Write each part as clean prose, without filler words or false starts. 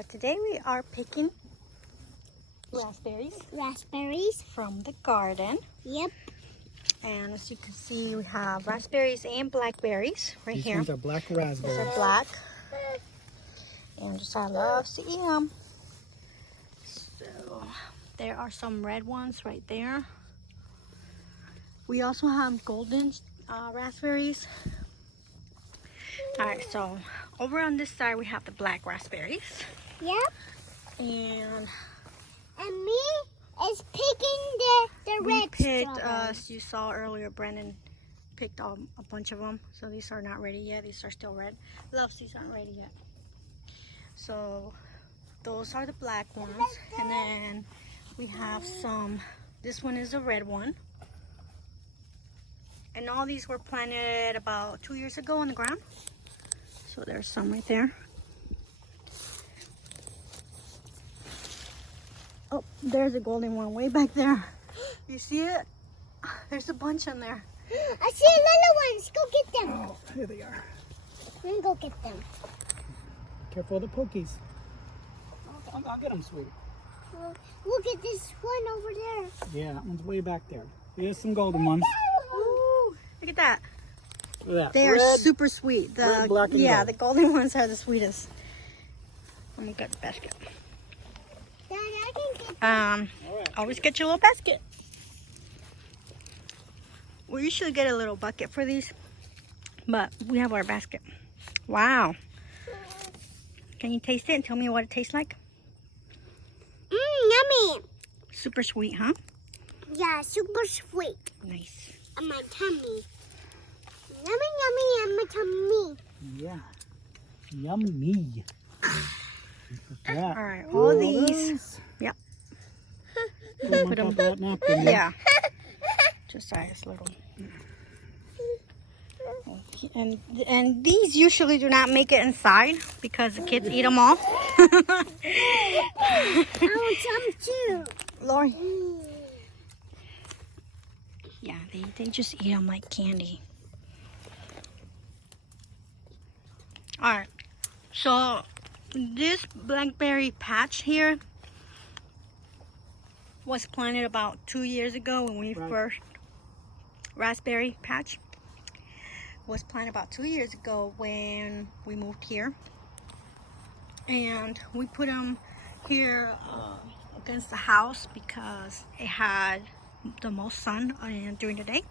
So today we are picking raspberries. Raspberries. From the garden. Yep. And as you can see, we have raspberries and blackberries right These here. ones are black raspberries. These are black. And just I love to eat them. So there are some red ones right there. We also have golden raspberries. Alright, so over on this side we have the black raspberries. Yep. And me is picking the we red picked, strawberries. as you saw earlier, Brendan picked a bunch of them. So these are not ready yet. These are still red. Loves, these aren't ready yet. So those are the black ones. And then we have some, this one is a red one. And all these were planted about 2 years ago on the ground. So there's some right there. Oh, there's a golden one way back there. You see it? There's a bunch in there. I see little ones. Go get them. Oh, here they are. Then go get them. Careful of the pokies. I'll get them, sweetie. Look at this one over there. Yeah, that one's way back there. Here's some golden ones. Ooh, look at that. Look at that. They are Red, super sweet. red, black, and yeah, gold. the golden ones are the sweetest. I'm gonna get the basket. Dad, I can get All right. Always get your little basket. We usually get a little bucket for these, but we have our basket. Wow. Can you taste it and tell me what it tastes like? yummy. Super sweet, huh? Yeah, super sweet. Nice. On my tummy. Yummy, yummy on my tummy. Yeah. Yummy. Look at that. All right, all these. Those. Yep. Put them on top of that napkin. Yeah. Just size little. And these usually do not make it inside because the kids eat them all. I want some too. Lori. Yeah, they just eat them like candy. All right. So this blackberry patch here was planted about 2 years ago when we first raspberry patch was planted about 2 years ago when we moved here, and we put them here against the house because it had the most sun during the day.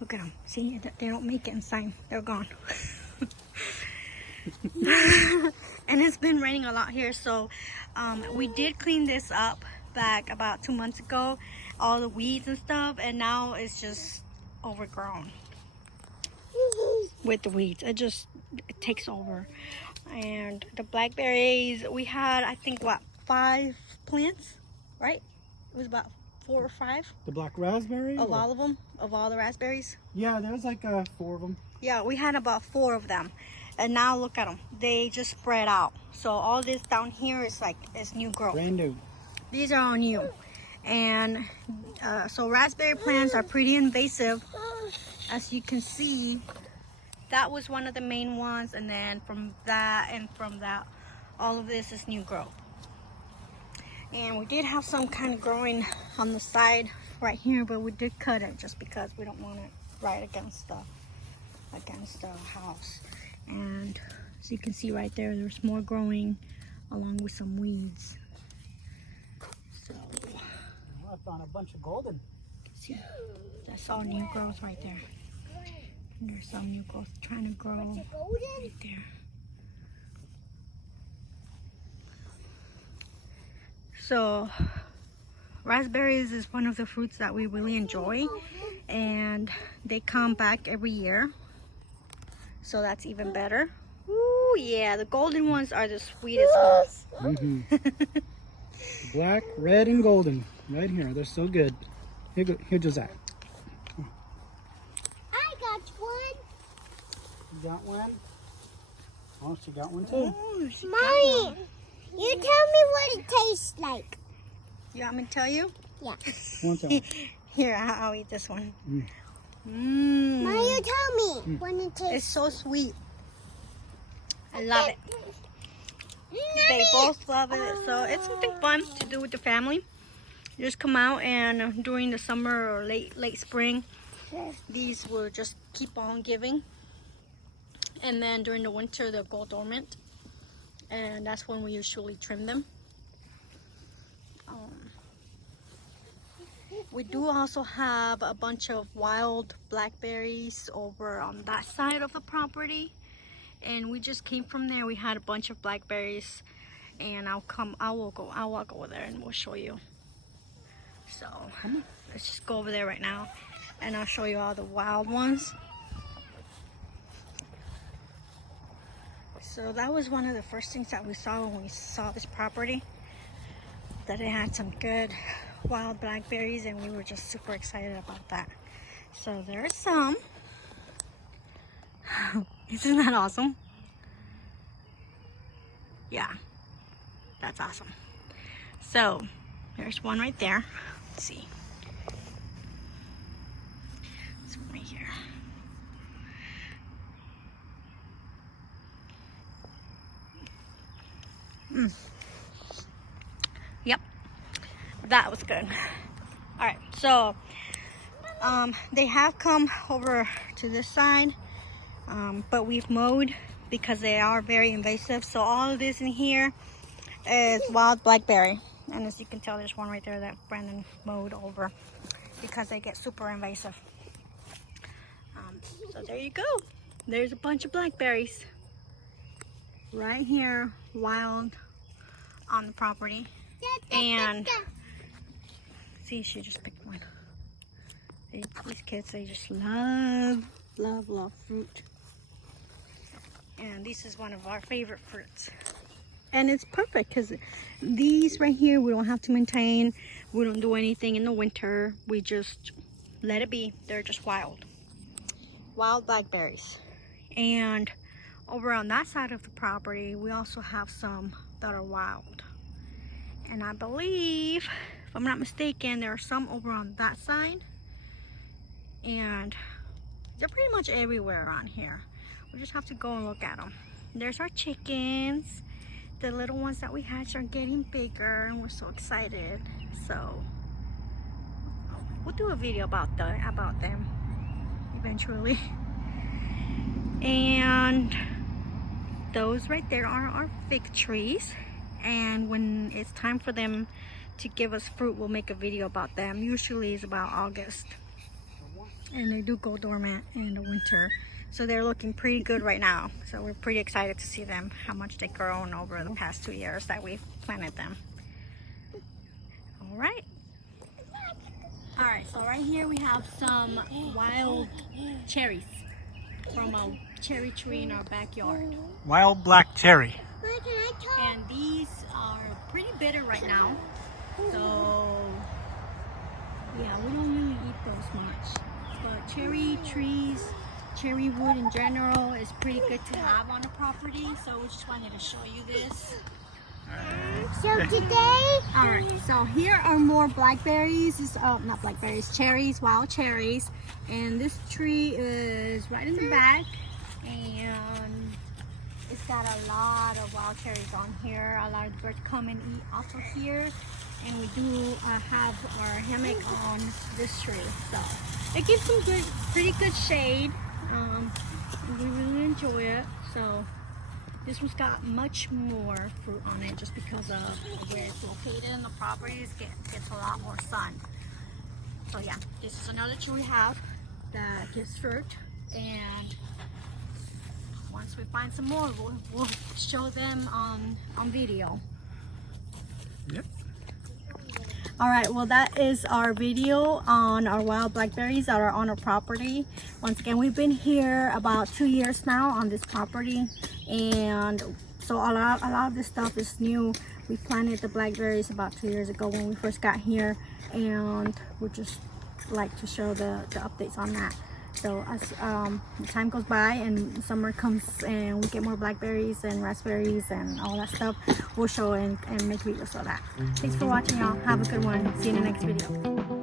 Look at them. See, they don't make it inside. They're gone. And it's been raining a lot here, so we did clean this up back about 2 months ago, all the weeds and stuff, and now it's just overgrown with the weeds. It takes over. And the blackberries, we had, I think, what, 5 plants, right? It was about 4 or 5 The black raspberry? of all of them, of all the raspberries. Yeah, there was like 4 of them. Yeah, we had about 4 of them. And now look at them. They just spread out. So all this down here is like, it's new growth. Brand new. These are all new. And so raspberry plants are pretty invasive. As you can see, that was one of the main ones. And then from that, all of this is new growth. And we did have some kind of growing on the side right here, but we did cut it just because we don't want it right against the house. And as you can see right there, there's more growing along with some weeds. So I found a bunch of golden. see, that's all new growth right there. And there's some new growth trying to grow right there. So raspberries is one of the fruits that we really enjoy, and they come back every year. So that's even better. Ooh, yeah, the golden ones are the sweetest ones. Black, red, and golden. Right here. They're so good. Here, Josiah. I got one. You got one? Oh, she got one too. Ooh, she got Mommy, one. you tell me what it tastes like. You want me to tell you? Yeah. One time. Here, I'll eat this one. Mm. Mommy, you tell me when it It's tastes. so sweet. I love it. They both love it, so it's something fun to do with the family. You just come out, and during the summer or late spring, these will just keep on giving. And then during the winter, they'll go dormant, and that's when we usually trim them. We do also have a bunch of wild blackberries over on that side of the property, and we just came from there. We had a bunch of blackberries, and I'll walk over there and we'll show you. So let's just go over there right now, and I'll show you all the wild ones. So that was one of the first things that we saw when we saw this property, that it had some good wild blackberries, and we were just super excited about that. So there's some. Isn't that awesome? Yeah, that's awesome. So there's one right there. Let's see. This one right here. Yep, that was good. All right, so they have come over to this side, but we've mowed because they are very invasive. So all of this in here is wild blackberry, and as you can tell, there's one right there that Brandon mowed over because they get super invasive. So there you go. There's a bunch of blackberries right here, wild, on the property. And see, she just picked one. These kids, they just love fruit. And this is one of our favorite fruits. And it's perfect because these right here, we don't have to maintain. We don't do anything in the winter. We just let it be. They're just wild blackberries. And over on that side of the property, we also have some that are wild. And I believe, if I'm not mistaken, there are some over on that side. And they're pretty much everywhere around here. We just have to go and look at them. There's our chickens. The little ones that we hatched are getting bigger, and we're so excited. So we'll do a video about them eventually. And those right there are our fig trees, and when it's time for them to give us fruit, we'll make a video about them. Usually it's about August, and they do go dormant in the winter, so they're looking pretty good right now. So we're pretty excited to see them, how much they've grown over the past 2 years that we've planted them. All right, so right here we have some wild cherries from a cherry tree in our backyard. Wild black cherry. And these are pretty bitter right now. So yeah, we don't really eat those much. But cherry trees, cherry wood in general is pretty good to have on the property. So we just wanted to show you this. So today, Alright, so here are more blackberries. Not blackberries, cherries, wild cherries. And this tree is right in the back, and it's got a lot of wild cherries on here. A lot of birds come and eat off of here. And we do have our hammock on this tree. So it gives some pretty good shade. We really enjoy it. So this one's got much more fruit on it just because of where it's located in the properties. Gets a lot more sun. So yeah, this is another tree we have that gives fruit, and once we find some more, we'll show them on video. Yep. All right, well, that is our video on our wild blackberries that are on our property. Once again, we've been here about 2 years now on this property, and so a lot of this stuff is new. We planted the blackberries about 2 years ago when we first got here, and we just like to show the updates on that. So as the time goes by and summer comes and we get more blackberries and raspberries and all that stuff, we'll show and make videos of that. Thanks for watching, y'all. Have a good one. See you in the next video.